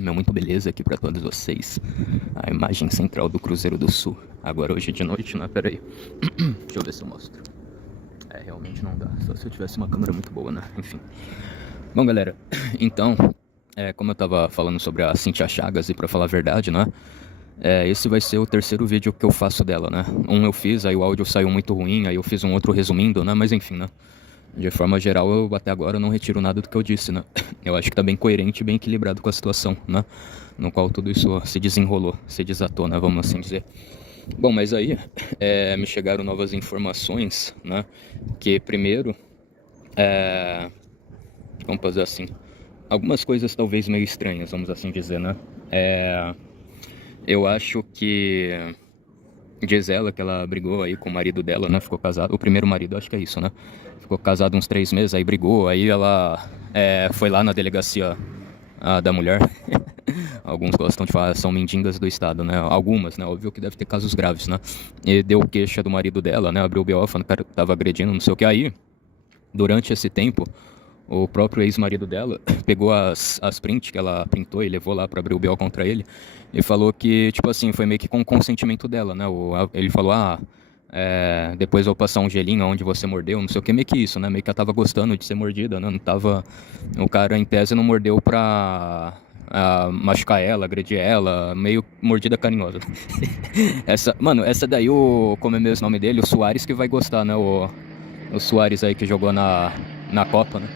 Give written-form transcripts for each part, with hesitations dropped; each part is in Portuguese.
Meu muito beleza aqui pra todos vocês. A imagem central do Cruzeiro do Sul. Agora hoje de noite, né? Pera aí. Deixa eu ver se eu mostro. Realmente não dá. Só se eu tivesse uma câmera muito boa, né? Enfim. Bom, galera. Então, como eu tava falando sobre a Cintia Chagas, e pra falar a verdade, né? Esse vai ser o terceiro vídeo que eu faço dela, né? Um eu fiz, aí o áudio saiu muito ruim, aí eu fiz um outro resumindo, né? Mas enfim, né? De forma geral, eu até agora não retiro nada do que eu disse, né? Eu acho que tá bem coerente e bem equilibrado com a situação, né? No qual tudo isso se desenrolou, se desatou, né? Vamos assim dizer. Bom, mas aí me chegaram novas informações, né? Que primeiro, vamos fazer assim, algumas coisas talvez meio estranhas, vamos assim dizer, né? Eu acho que diz ela que ela brigou aí com o marido dela, né? Ficou casado, o primeiro marido, acho que é isso, né? Ficou casado uns 3 meses, aí brigou, aí ela foi lá na delegacia da mulher. Alguns gostam de falar, são mendigas do estado, né? Algumas, né? Óbvio que deve ter casos graves, né? E deu queixa do marido dela, né? Abriu o BO, falando que o cara tava agredindo, não sei o que. Aí, durante esse tempo, o próprio ex-marido dela pegou as prints que ela printou e levou lá pra abrir o BO contra ele. E falou que, tipo assim, foi meio que com o consentimento dela, né? Ele falou, depois eu vou passar um gelinho onde você mordeu, não sei o que, meio que isso, né? Meio que ela tava gostando de ser mordida, né? Não tava... O cara, em tese, não mordeu pra machucar ela, agredir ela, meio mordida carinhosa. Mano, essa daí, como é mesmo o nome dele? O Soares que vai gostar, né? O Soares aí que jogou na Copa, né?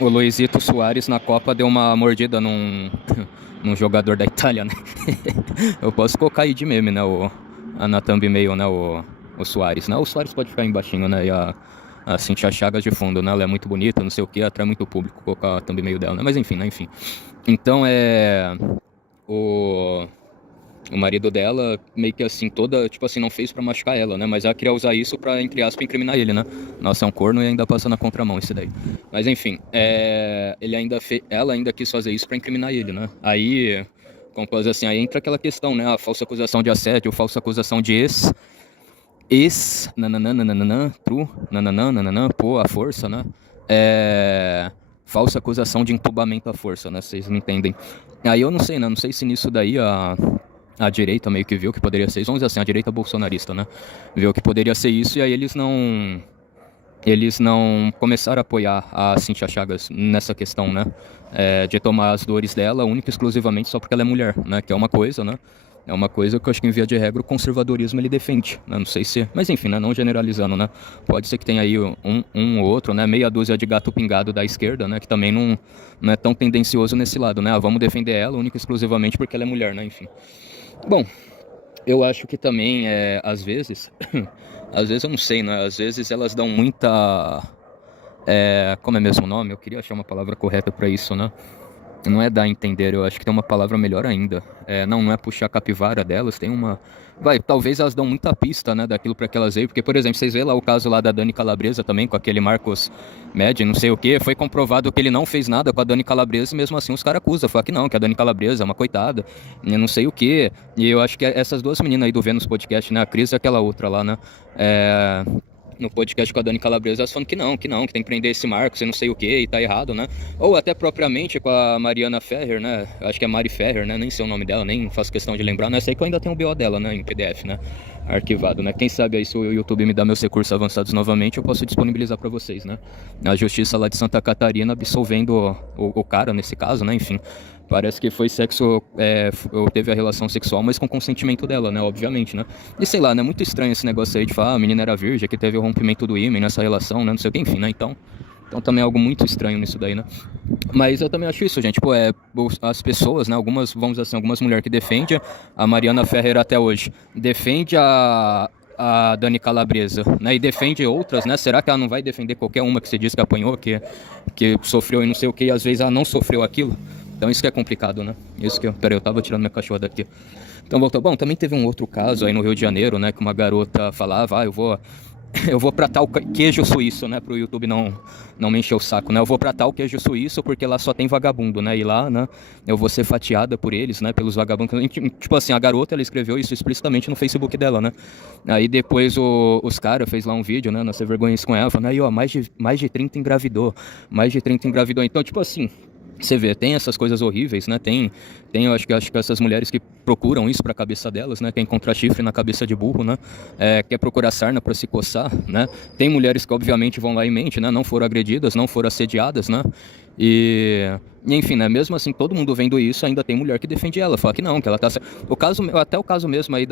O Luizito Soares na Copa deu uma mordida num jogador da Itália, né? Eu posso colocar aí de meme, né? Na thumbnail, né? O Soares, né? O Soares pode ficar embaixinho, né? E a Cintia Chagas de fundo, né? Ela é muito bonita, não sei o que, atrai muito público colocar a thumbnail dela, né? Mas enfim, né? Enfim. Então o marido dela meio que assim, tipo assim, não fez pra machucar ela, né? Mas ela queria usar isso pra, entre aspas, incriminar ele, né? Nossa, é um corno e ainda passa na contramão esse daí. Mas enfim, ela ainda quis fazer isso pra incriminar ele, né? Aí, como pode dizer assim, aí entra aquela questão, né? A falsa acusação de assédio, falsa acusação de nananã, true, nananã, pô, a força, né? Falsa acusação de entubamento à força, né? Vocês não entendem. Aí eu não sei, né? Não sei se nisso daí a direita meio que viu que poderia ser isso, vamos dizer assim, a direita bolsonarista, né? Viu que poderia ser isso e aí eles não começaram a apoiar a Cintia Chagas nessa questão, né? De tomar as dores dela única e exclusivamente só porque ela é mulher, né? Que é uma coisa, né? É uma coisa que eu acho que, em via de regra, o conservadorismo ele defende, né? Não sei se... Mas enfim, né? Não generalizando, né? Pode ser que tenha aí um ou outro, né? Meia dúzia de gato pingado da esquerda, né? Que também não é tão tendencioso nesse lado, né? Vamos defender ela única e exclusivamente porque ela é mulher, né? Enfim. Bom, eu acho que também, às vezes... às vezes eu não sei, né? Às vezes elas dão muita... como é mesmo o nome? Eu queria achar uma palavra correta pra isso, né? Não é dar a entender, eu acho que tem uma palavra melhor ainda. Não é puxar a capivara delas, tem uma... talvez elas dão muita pista, né, daquilo para que elas veem, porque, por exemplo, vocês veem lá o caso lá da Dani Calabresa também, com aquele Marcos Medi, não sei o que, foi comprovado que ele não fez nada com a Dani Calabresa, e mesmo assim os caras acusam, falam que não, que a Dani Calabresa é uma coitada, e não sei o que. E eu acho que essas duas meninas aí do Vênus Podcast, né, a Cris e aquela outra lá, né, no podcast com a Dani Calabresa, elas falam que não, que tem que prender esse Marcos e não sei o que, e tá errado, né? Ou até propriamente com a Mariana Ferrer, né? Acho que é Mari Ferrer, né? Nem sei o nome dela, nem faço questão de lembrar, né? Sei que eu ainda tenho o BO dela, né? Em PDF, né? Arquivado, né? Quem sabe aí se o YouTube me dá meus recursos avançados novamente, eu posso disponibilizar pra vocês, né? A justiça lá de Santa Catarina absolvendo o cara, nesse caso, né? Enfim, parece que foi sexo, teve a relação sexual, mas com consentimento dela, né? Obviamente, né? E sei lá, né? Muito estranho esse negócio aí de falar, a menina era virgem, que teve o rompimento do ímã nessa relação, né? Não sei o que, enfim, né? Então também é algo muito estranho nisso daí, né? Mas eu também acho isso, gente. Tipo, as pessoas, né? Algumas, vamos dizer assim, algumas mulheres que defendem a Mariana Ferreira até hoje, defende a Dani Calabresa, né? E defende outras, né? Será que ela não vai defender qualquer uma que se diz que apanhou, que sofreu e não sei o que, e às vezes ela não sofreu aquilo? Então isso que é complicado, né? Peraí, eu tava tirando minha cachorra daqui. Então voltou. Bom, também teve um outro caso aí no Rio de Janeiro, né? Que uma garota falava, eu vou eu vou pra tal queijo suíço, né, pro YouTube não me encher o saco, né, eu vou pra tal queijo suíço porque lá só tem vagabundo, né, e lá, né, eu vou ser fatiada por eles, né, pelos vagabundos, tipo assim, a garota, ela escreveu isso explicitamente no Facebook dela, né, aí depois os caras fez lá um vídeo, né, não ser vergonha isso com ela, falando, aí ó, mais de 30 engravidou, mais de 30 engravidou, então, tipo assim, você vê, tem essas coisas horríveis, né? Eu acho que essas mulheres que procuram isso para a cabeça delas, né? Quer encontrar chifre na cabeça de burro, né? Quer procurar sarna para se coçar, né? Tem mulheres que obviamente vão lá em mente, né? Não foram agredidas, não foram assediadas, né? E enfim, né? Mesmo assim, todo mundo vendo isso, ainda tem mulher que defende ela, fala que não, que ela tá certa. Até o caso mesmo aí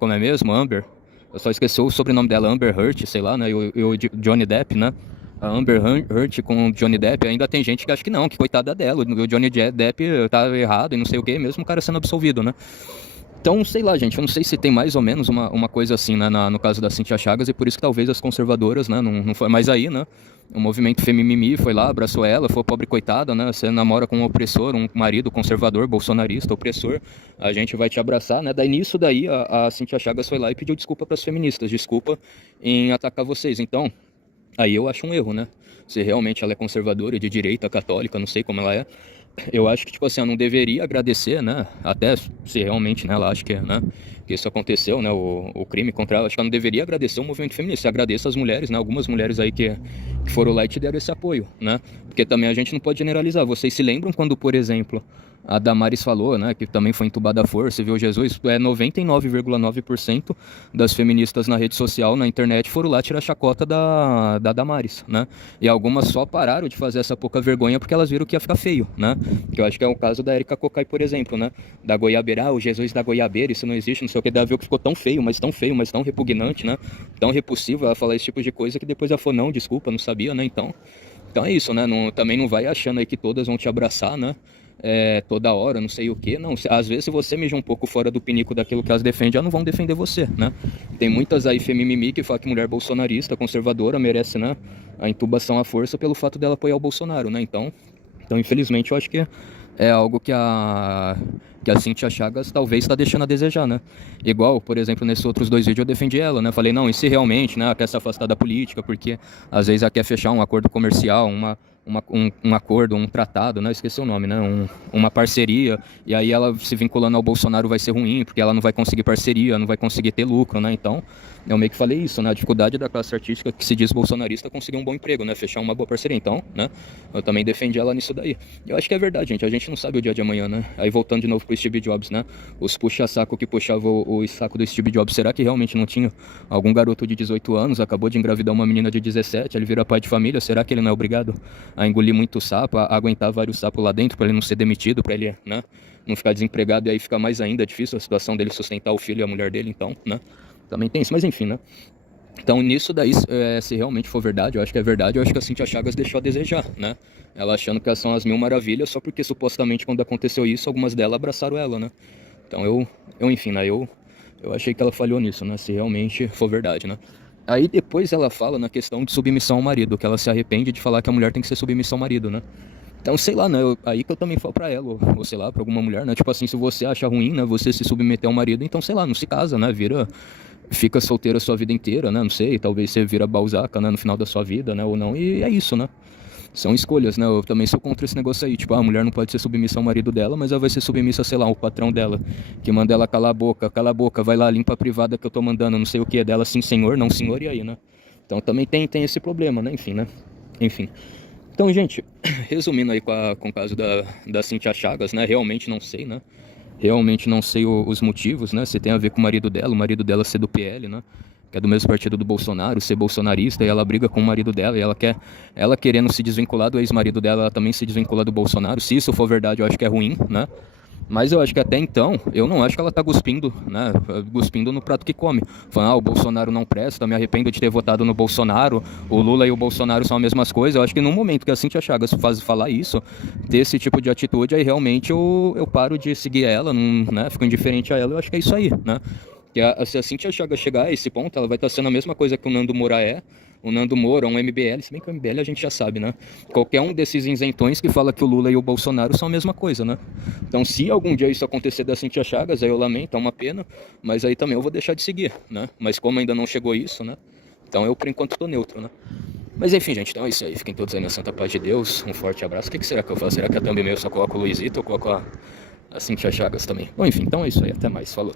como é mesmo, Amber. Eu só esqueci o sobrenome dela, Amber Heard, sei lá, né? E o Johnny Depp, né? A Amber Heard com o Johnny Depp, ainda tem gente que acha que não, que coitada dela, o Johnny Depp tá errado e não sei o que, mesmo o cara sendo absolvido, né? Então, sei lá, gente, eu não sei se tem mais ou menos uma coisa assim, né, no caso da Cíntia Chagas, e por isso que talvez as conservadoras, né, não foi mais aí, né? O movimento Femimimi foi lá, abraçou ela, foi pobre coitada, né? Você namora com um opressor, um marido conservador, bolsonarista, opressor, a gente vai te abraçar, né? Daí a Cíntia Chagas foi lá e pediu desculpa para as feministas, desculpa em atacar vocês. Então, aí eu acho um erro, né? Se realmente ela é conservadora, de direita, católica, não sei como ela é. Eu acho que, tipo assim, ela não deveria agradecer, né? Até se realmente, né, ela acha que, né, que isso aconteceu, né, o crime contra ela. Acho que ela não deveria agradecer o movimento feminista. Agradeça as mulheres, né? Algumas mulheres aí que foram lá e te deram esse apoio, né? Porque também a gente não pode generalizar. Vocês se lembram quando, por exemplo, a Damares falou, né, que também foi entubada à força, viu Jesus? 99,9% das feministas na rede social, na internet, foram lá tirar a chacota da Damares, né? E algumas só pararam de fazer essa pouca vergonha porque elas viram que ia ficar feio, né? Que eu acho que é o caso da Erika Cocai, por exemplo, né? Da goiabeira, o Jesus da goiabeira, isso não existe, não sei o que, daí viu que ficou tão feio, mas tão repugnante, né? Tão repulsivo ela falar esse tipo de coisa que depois ela falou, não, desculpa, não sabia, né? Então é isso, né? Também não vai achando aí que todas vão te abraçar, né? Toda hora, não sei o que, não, às vezes se você mija um pouco fora do pinico daquilo que elas defendem, elas não vão defender você, né? Tem muitas aí femimimi que falam que mulher bolsonarista, conservadora, merece, né, a intubação à força pelo fato dela apoiar o Bolsonaro, né? Então infelizmente eu acho que é algo que a Cíntia Chagas talvez está deixando a desejar, né? Igual, por exemplo, nesses outros dois vídeos eu defendi ela, né? Falei, não, e se realmente, né, ela quer se afastar da política, porque às vezes ela quer fechar um acordo comercial, um acordo, um tratado, né? Esqueci o nome, né? Uma parceria, e aí ela se vinculando ao Bolsonaro vai ser ruim, porque ela não vai conseguir parceria, não vai conseguir ter lucro, né? Então, eu meio que falei isso, né? A dificuldade da classe artística que se diz bolsonarista é conseguir um bom emprego, né? Fechar uma boa parceria. Então, né? Eu também defendi ela nisso daí. Eu acho que é verdade, gente. A gente não sabe o dia de amanhã, né? Aí voltando de novo pro Steve Jobs, né? Os puxa-saco que puxavam o saco do Steve Jobs, será que realmente não tinha algum garoto de 18 anos, acabou de engravidar uma menina de 17, ele vira pai de família, será que ele não é obrigado a engolir muito sapo, a aguentar vários sapos lá dentro para ele não ser demitido, para ele, né, não ficar desempregado, e aí fica mais ainda difícil a situação dele sustentar o filho e a mulher dele, então, né, também tem isso, mas enfim, né. Então nisso daí, se realmente for verdade, eu acho que é verdade, eu acho que a Cíntia Chagas deixou a desejar, né, ela achando que elas são as mil maravilhas, só porque supostamente quando aconteceu isso, algumas delas abraçaram ela, né. Então enfim, né, eu achei que ela falhou nisso, né, se realmente for verdade, né. Aí depois ela fala na questão de submissão ao marido, que ela se arrepende de falar que a mulher tem que ser submissa ao marido, né? Então, sei lá, né? Aí que eu também falo pra ela, ou sei lá, pra alguma mulher, né? Tipo assim, se você acha ruim, né? Você se submeter ao marido, então, sei lá, não se casa, né? Fica solteira a sua vida inteira, né? Não sei, talvez você vira balzaca, né? No final da sua vida, né? Ou não, e é isso, né? São escolhas, né? Eu também sou contra esse negócio aí. Tipo, a mulher não pode ser submissa ao marido dela, mas ela vai ser submissa, sei lá, ao patrão dela, que manda ela calar a boca, vai lá, limpa a privada que eu tô mandando, não sei o que é dela, sim senhor, não senhor, e aí, né? Então também tem esse problema, né? Enfim, né? Enfim. Então, gente, resumindo aí com o caso da Cíntia Chagas, né? Realmente não sei, né? Realmente não sei os motivos, né? Se tem a ver com o marido dela ser do PL, né? Que é do mesmo partido do Bolsonaro, ser bolsonarista, e ela briga com o marido dela, e ela querendo se desvincular do ex-marido dela, ela também se desvincula do Bolsonaro. Se isso for verdade, eu acho que é ruim, né? Mas eu acho que até então, eu não acho que ela tá cuspindo, né? Cuspindo no prato que come. Falando, o Bolsonaro não presta, me arrependo de ter votado no Bolsonaro, o Lula e o Bolsonaro são as mesmas coisas. Eu acho que no momento que a Cíntia Chagas faz falar isso, ter esse tipo de atitude, aí realmente eu paro de seguir ela, não, né? Fico indiferente a ela, eu acho que é isso aí, né? Se a Cíntia Chagas chegar a esse ponto, ela vai estar sendo a mesma coisa que o Nando Moura é. O Nando Moura, um MBL, se bem que o MBL a gente já sabe, né? Qualquer um desses isentões que fala que o Lula e o Bolsonaro são a mesma coisa, né? Então, se algum dia isso acontecer da Cíntia Chagas, aí eu lamento, é uma pena, mas aí também eu vou deixar de seguir, né? Mas como ainda não chegou isso, né? Então eu, por enquanto, tô neutro, né? Mas enfim, gente, então é isso aí. Fiquem todos aí na santa paz de Deus. Um forte abraço. O que será que eu faço? Será que a thumb meu só coloco o Luizito ou coloco a Cintia Chagas também? Bom, enfim, então é isso aí. Até mais. Falou.